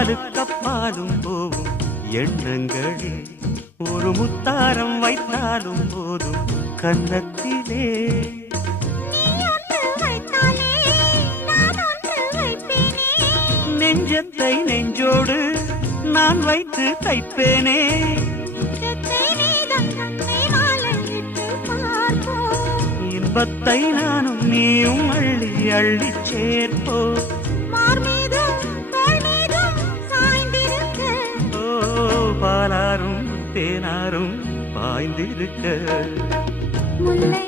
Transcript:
வாலுக்கப்பாலும் போகும் எண்ணங்களே ஒரு முத்தாரம் வைத்தாலும் போதும் கன்னத்திலே நெஞ்சத்தை நெஞ்சோடு நான் வைத்து தைப்பேனே இன்பத்தை நானும் நீயும் அள்ளி அள்ளி சேர்ப்போ பாலாரும் தேனாரும் பாய்ந்திருக்க முல்லை